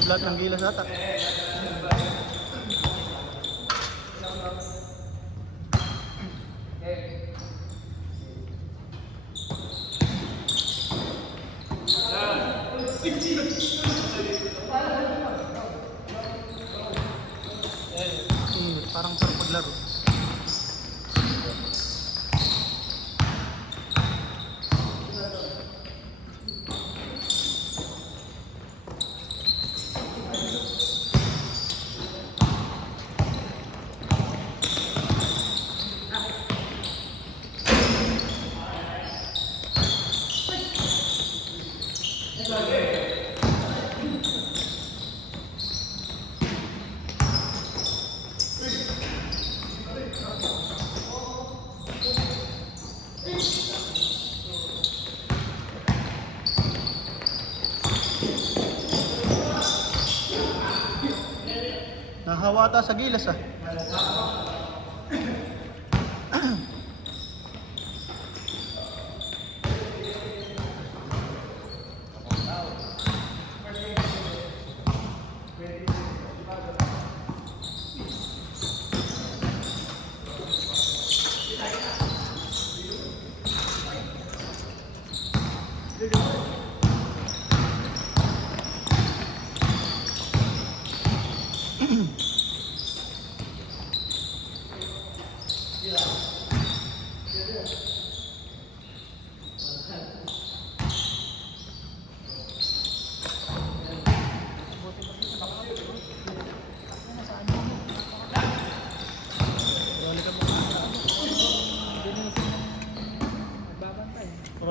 Sunod lahat ng gilas ata. Parang sarap maglaro. Nahawa ata sa gilas ah.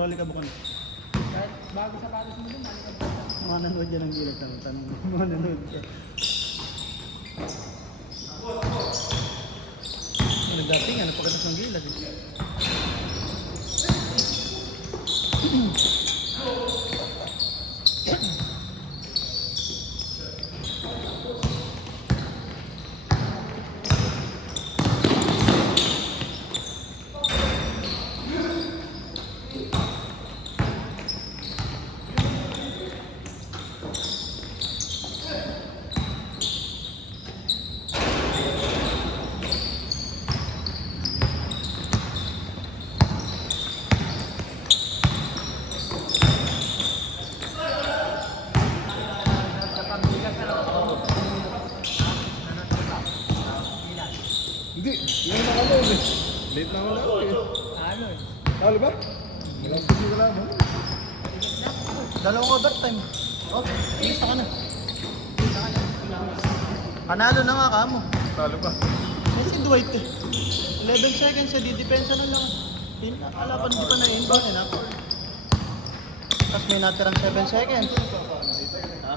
Rolly ka bukan. Kahit bago sa patos mo din, balik ka. Mga nanood dyan ang gilas ng tanong. Mga nanood ka. Nagdating ano pagkatas ng gilas eh. Hindi, yung nakaload eh. Late na ako lang eh. Ano eh? Talo ba? Walang sige ka lang. Dalawang overtime. Oh, isa ka na. Panalo na nga ka mo. Talo ba? Eh si Dwight eh. 11 seconds eh, di-depensa na lang. Alapan di pa na-inbound eh na. Tapos may natirang 7 seconds. Ha?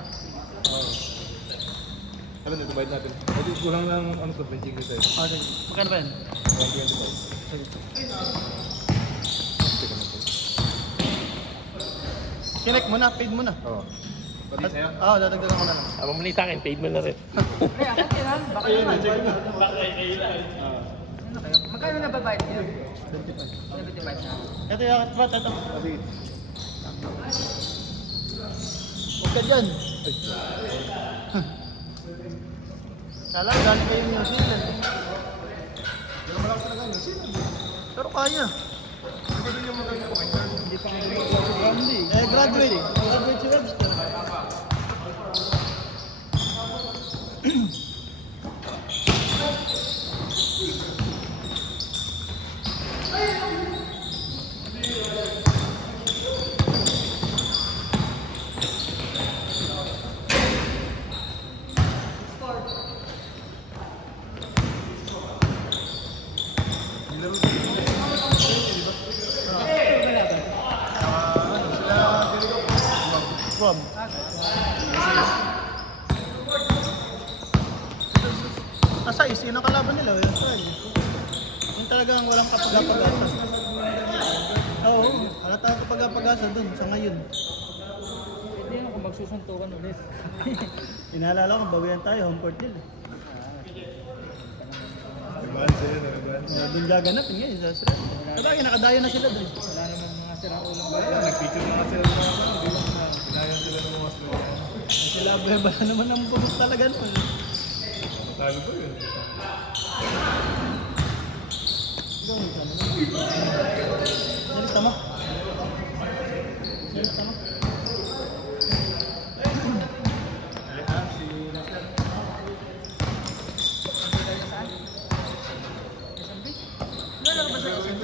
Ano dito, bayad natin. Pwede kulang ng ano to, benching dito eh. Ah, sige. Magkano ba yan? 125. Sige. Teka na to. Connect mo na, paid mo na. Oo. Pati sa'yo? Oo, dadagdagan ko na lang. Aba mo sa akin, paid mo na rin. Pre, akat yun ha? Baka naman. Magkano na babayad niya? 25. 75 na. Ito yung akit bat, ito. Pati. Huwag ka dyan. Ay. Alam, galing kayo New Zealand. Pero malakas talaga yun. Sino? Pero kaya. Di ba din yung maganda ko kayo? Hindi pa graduate. Graduate. Graduate si Webster. From? Asa is, yun ang kalaban nila, yun Australia. Yung talagang walang kapag-apag-asa. Oo, wala tayong kapag-apag-asa dun sa ngayon. Pwede yun kung magsusuntukan ulit. Inaalala ko, bawian tayo, home court nila. Nagbahan sa'yo, nagbahan. Doon gaganapin ngayon sa Australia. Sabagay, nakadayo na sila dun. Wala naman mga sirang ulang Ayun, nagpicture naman sila ng mga hindi mo na pinayan sila ng mga Australia. Sila beba na naman ang bubuk talaga nun. Tago ko yun. Nalista mo? Nalista mo? Wala ka ba sa SMB?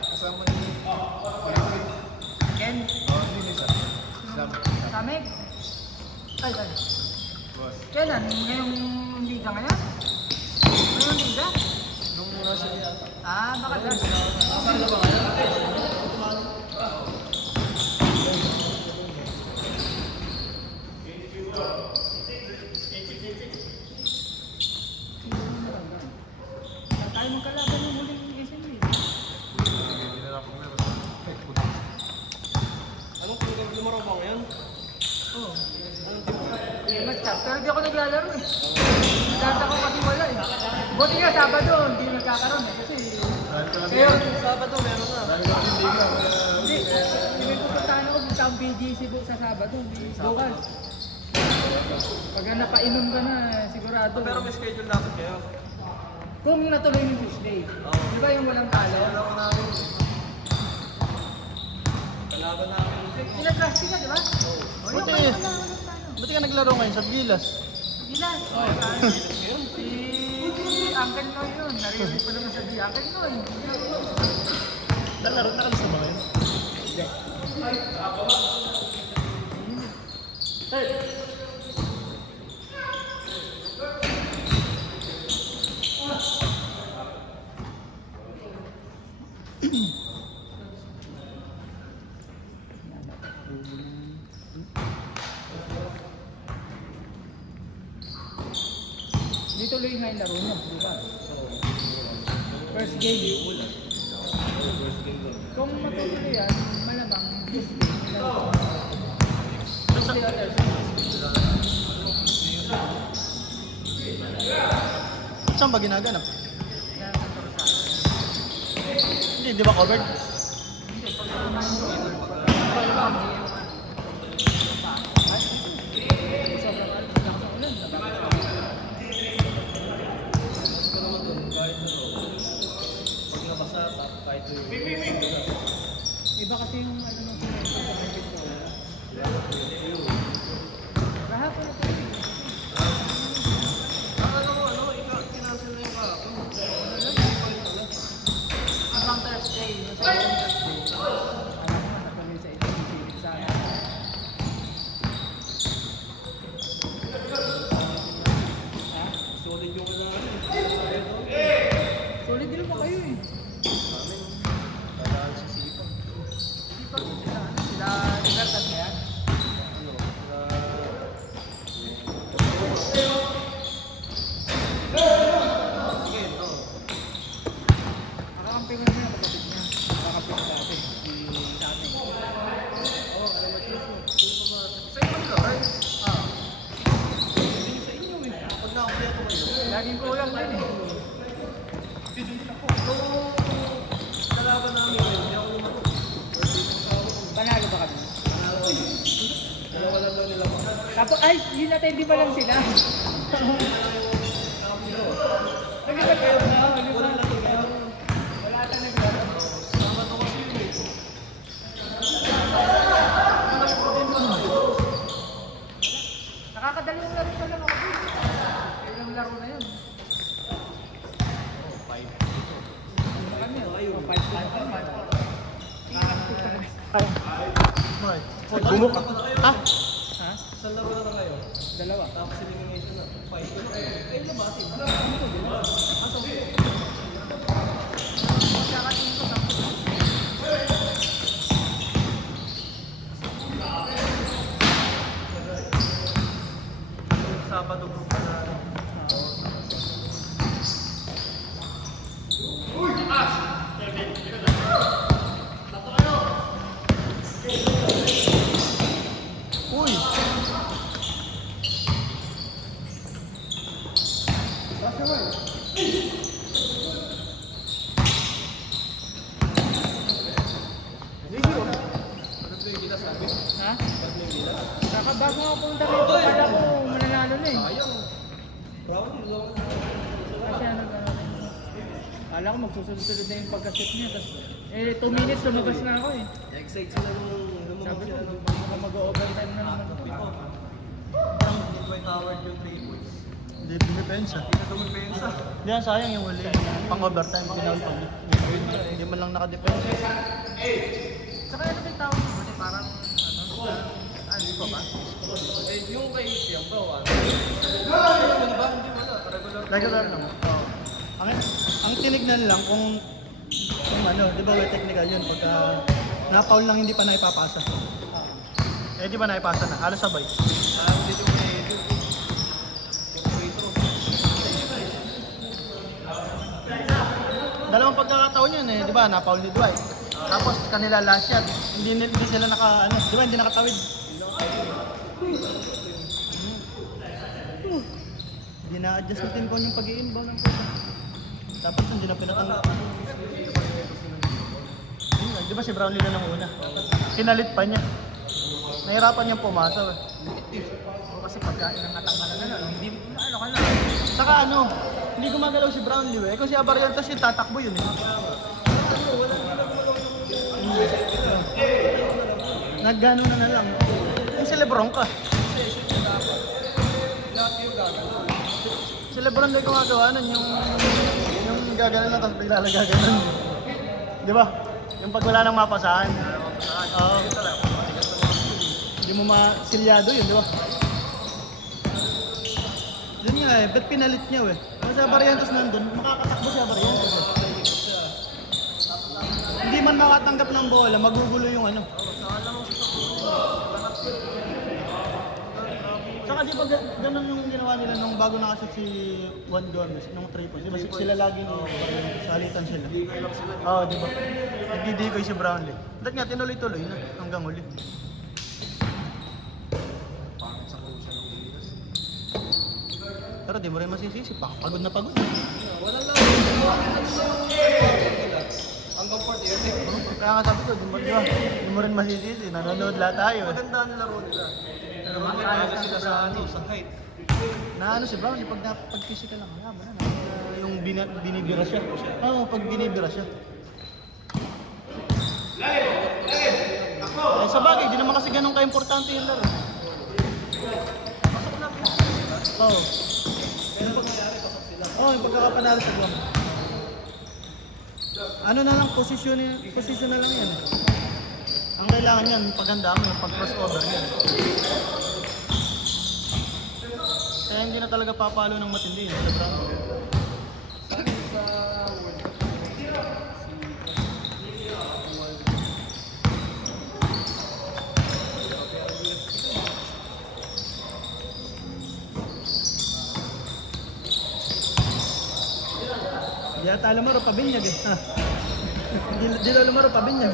Kasama ni... Ken? Hindi nisa. Samig? Ay. Boss. Kailan? Ngayong liga ngayon? Ngayong liga? Nung nasa niya. Baka lang. Tayo magkalaban ng huling SMB. Hindi na ako meron. Anong kung lumaro ba ngayon? Oo. Match-up. Pero di ako naglalaro eh. Dahil ako kasi wala eh. Buti nga Sabado, hindi nagkakaroon eh. Kasi kayo, Sabado meron na. hindi. May pupuntahan ako punta ang BGC sa Sabado. Bukas. Pag napainom ka na, sigurado. Pero may schedule dapat kayo. Kung natuloy yung Tuesday. Di ba yung walang talo? Kalaban namin. Kalaban namin. Sila-plastic ka, di ba? Oo. Buti. Walang talo. Buti ka naglaro ngayon sa Gilas. Gilas. Si Uncle Noy yun. Narinig pa naman sa di Uncle Noy. Nalaro na kalista ba ngayon? Di tuloy nga yung laro niya, bukas. First game. Kung matutuloy yan, malamang Tuesday. Tuesday or Thursday. Saan ba ginaganap? Sa Santo Rosario. Hindi, di ba covered? Hindi, pag iba kasi yung ano nung pinag-comment ko. Kahapon na po. Kinansel na yung kahapon. Hanggang Thursday. Yung sa Thursday. Alam mo, natuloy sa ito. Sa Solid yung wala. solid din pa kayo eh. Tadaan si Sipa. Hindi pa rin sila. Sila Libertad kaya? Nakakampi mo na yung kapatid niya. Nakakampi na dati. Si Tane. Oo, alam mo ito. Sa inyo ba guys? Hindi sa inyo eh. Pag nakakuya ko kayo. Laging kulang din eh. Kalaban namin ngayon, hindi ako lumato. Panalo ba kami? Dalawa lang daw nila pa. Tapos, ay, yun natin, di ba lang sila? Nagkita kayo na, Wala na to kayo. wala ka naglaro. Sama to kasi yun eh. Nakakadaling laro pa lang ako. Ilang laro na yun. Kami, pipeline pa naman. Bumuk ka. Ha? Ha? Sa laro na lang kayo. Dalawa. Tapos elimination na. Fight ko na. Eh, labasin. Kakatingin ko tapos. Sabado group na na. Uy! Ha? Bago ako pumunta Kala ko magsusunod-sunod na yung pagka-shoot niya. Tapos, 2 minutes lumabas na ako eh. Excited sila nung Sabi ko, baka mag-overtime na naman. Parang Dwight Howard yung 3 points. Hindi dinipensa. Yan, sayang yung huli. Pang-overtime, pinawal pa niya. Hindi man lang nakadepensa. Saka ano yung tawag mo? Parang, ano pa ba? Eh, yung kay Siyang Pro, Regular lang. Ang tinignan lang kung ano, di ba may technical yun pagka na-foul lang hindi pa naipapasa. Eh di ba naipasa na? Halos sabay. dito may Dalawang pagkakataon yun eh, di ba? Na-foul ni Dwight. Tapos kanila last shot, hindi sila naka, ano, di ba hindi nakatawid. Hindi na-adjust na team ko yung pag-i-inbound ng pera. Tapos hindi na pinatanggap. Di ba si Brownlee na nang una? Kinalit pa niya. Nahirapan niyang pumasaw eh. Kasi pagkain ng natanggalan na lang, hindi, ano ka na. Saka ano, hindi gumagalaw si Brownlee eh. Kung si Abarrientos yung tatakbo yun eh. Naggano na lang. Yung si Lebron ka. Si Lebron din gumagawa nun, yung gaganon na tapos bigla lang gaganon. Di ba? Yung pag wala nang mapasahan. Oo. Hindi mo masilyado yun, di ba? Yun nga eh, ba't pinalit niya eh? Kung si Abarrientos nandun, makakatakbo si Abarrientos eh. Hindi man makatanggap ng bola, magugulo yung ano. Saka di ba ganun yung ginawa nila nung bago na kasi si Juan Gomez, nung 3 points. Di ba sila lagi ni salitan sila. Oo, di ba? Nagdidigoy si Brownlee. Dahil nga, tinuloy-tuloy na hanggang huli. Pero di mo rin masisisi, pagod na pagod. Wala lang. Hanggang 4 years. Kaya nga sabi ko, di mo rin masisisi, nanonood lahat tayo. Maganda ang laro nila. Pero maganda sila sa sa height. Na ano si Brownlee, pag physical lang, yung binibira siya. Oo, pag binibira siya. Eh, sa bagay, di naman kasi ganun ka-importante yung laro. Oo. Oo, yung pagkakapanalo sa Guam. Ano na lang, posisyon na lang yan. Ang kailangan yan, paghandaan mo yung pag-crossover yan. Kaya hindi na talaga papalo ng matindi yun sa Brownlee. Yata lumaro pabinyag eh. Ha? Di daw lumaro pabinyag.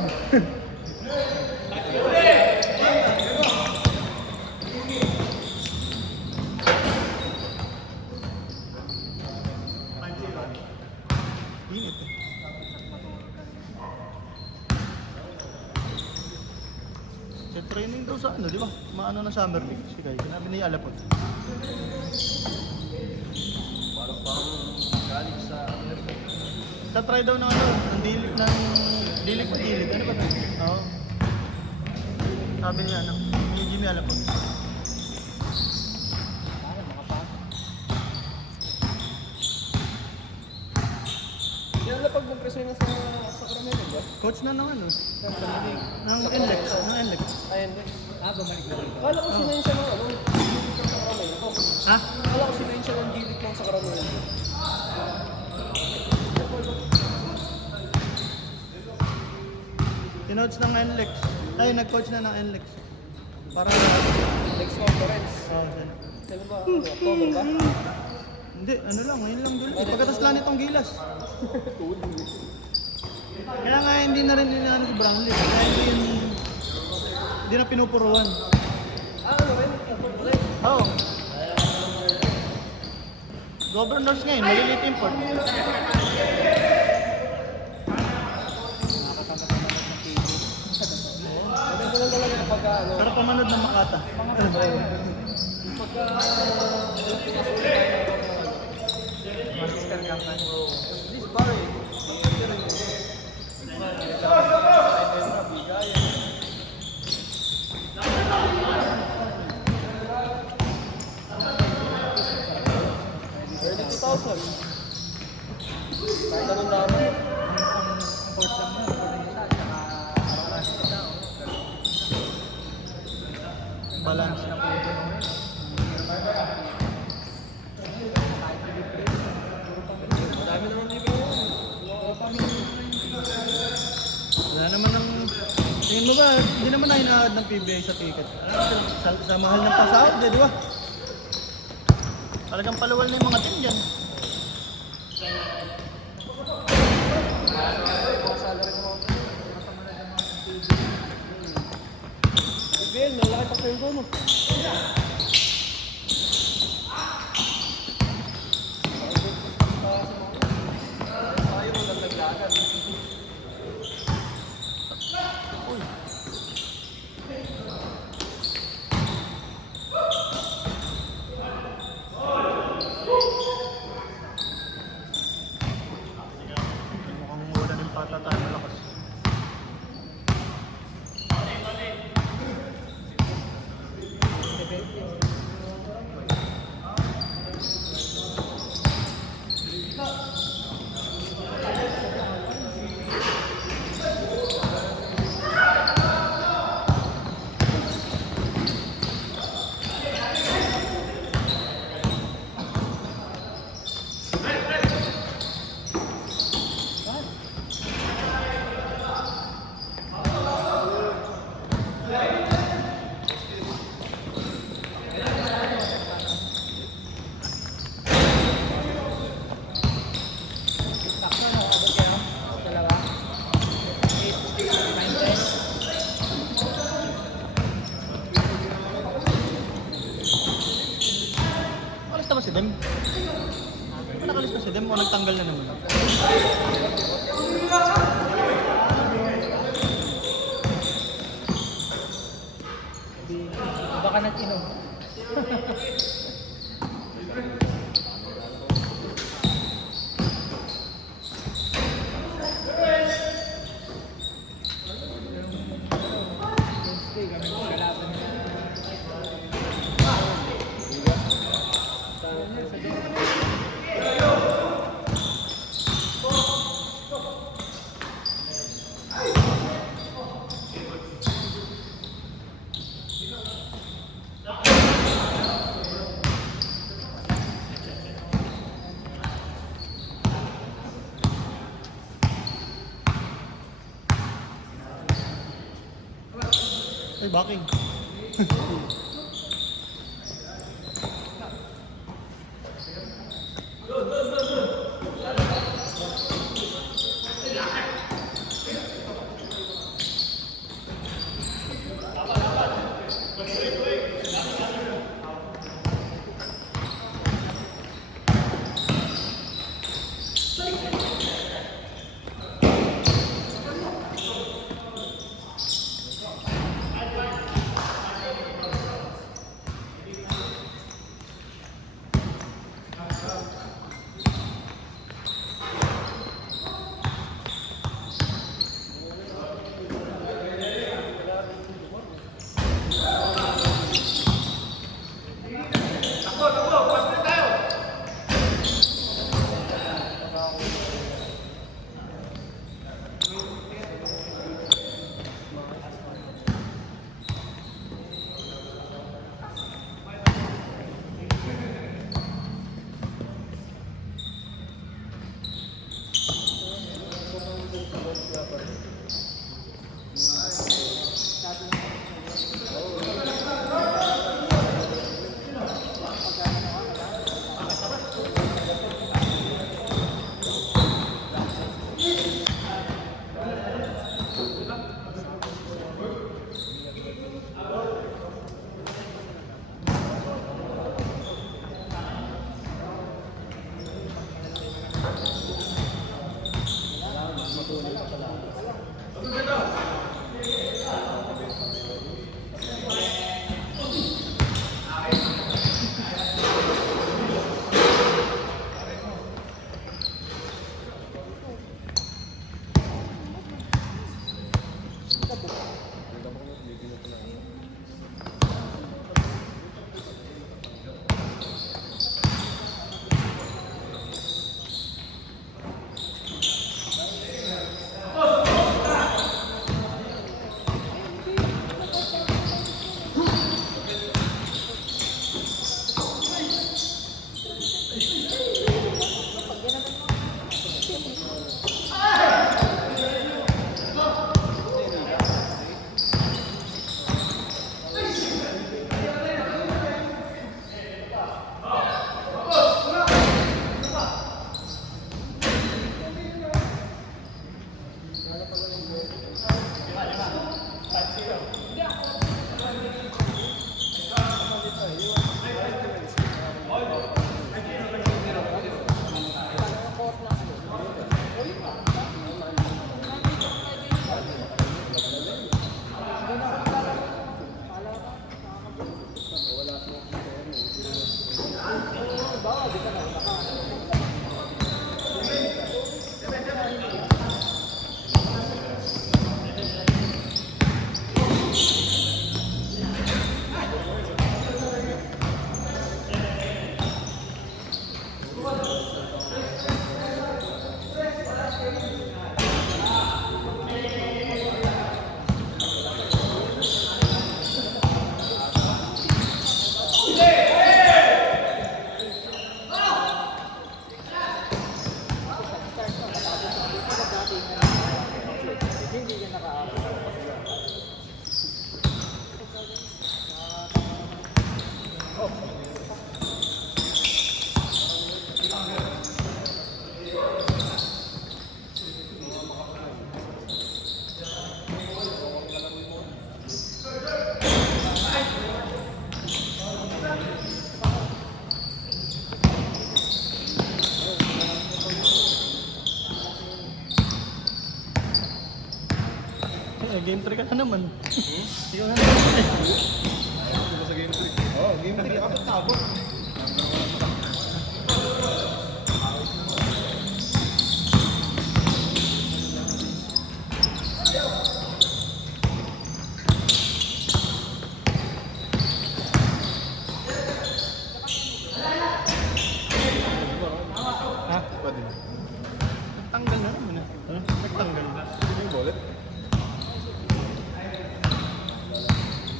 Init eh. Sa training daw sa ano, di ba? Maano na Summer League si Kai. Sinabi ni Alapot. Parang galing sa Amerika. Sa try daw ng ano, ng dilig pa dilig. Ano ba ito? Oo. Sabi niya ano, ni Jimmy Alapot. Yan na pag nag-presyo na sa Sacramento, ba? Coach na ng ano, ng NLEX. Ayun. Bumalik na rin. Kala ko sinayin siya ng ano, dilit ng Sacramento. Ha? Kala ko sinayin siya ng dilit ng Sacramento. Tinoach ng NLEX. Ay, nag-coach na ng NLEX. Para Next conference. dyan. Kailan ba? October ba? Hindi, ano lang, ngayon lang dun. Pagkatas lang itong gilas. Kaya nga hindi na rin nila si Brownlee. Kaya hindi na pinupuruan. Ano rin? Oo. Oh. Governors ngayon, maliliit import. Maganda lang talaga yung pagka, ano, Sarap pamanood ng Makata. pagka, Master Company. this bar eh, Kahit anong dami. Ang board lang na, wala yung isa, tsaka parang sila, oh. Balance. Na po ito, no? Madami naman dito. Wala naman ng... Tingin mo ba, hindi naman na hinaahad ng PBA sa ticket. Sa mahal ng pasahod, di ba? Talagang paluwal na yung mga team dyan. Bill, malaki pa kayo doon. Ayaw mo lang naglagan. Mukhang wala din pata tayo malakas. Sakto, no? Abot kayo? Dalawa? 8, 9, 10. Alis na ba si Dem? Ano nakalis na si Dem o nagtanggal na naman? Baka nag-inom. Wednesday, kami magkalaban na. Ay, backing. Game 3 ka na naman. Ikaw na Diba sa game 3? Oo, game 3. Apat na abot. Ha? Pwede. Tanggal na naman eh. Nagtanggal na. Sino yung bullet?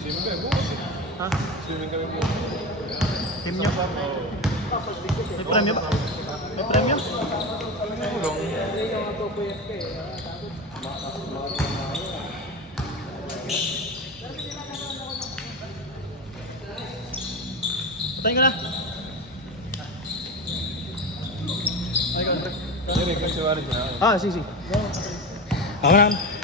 Swimming kami bukas eh. Ha? Swimming kami bukas. Team nyo? May premyo ba? May premyo? Tulong. Patayin ko na. Ay, go, pre. Hindi, nagkasiwari siya. Ah, sige. Ako na.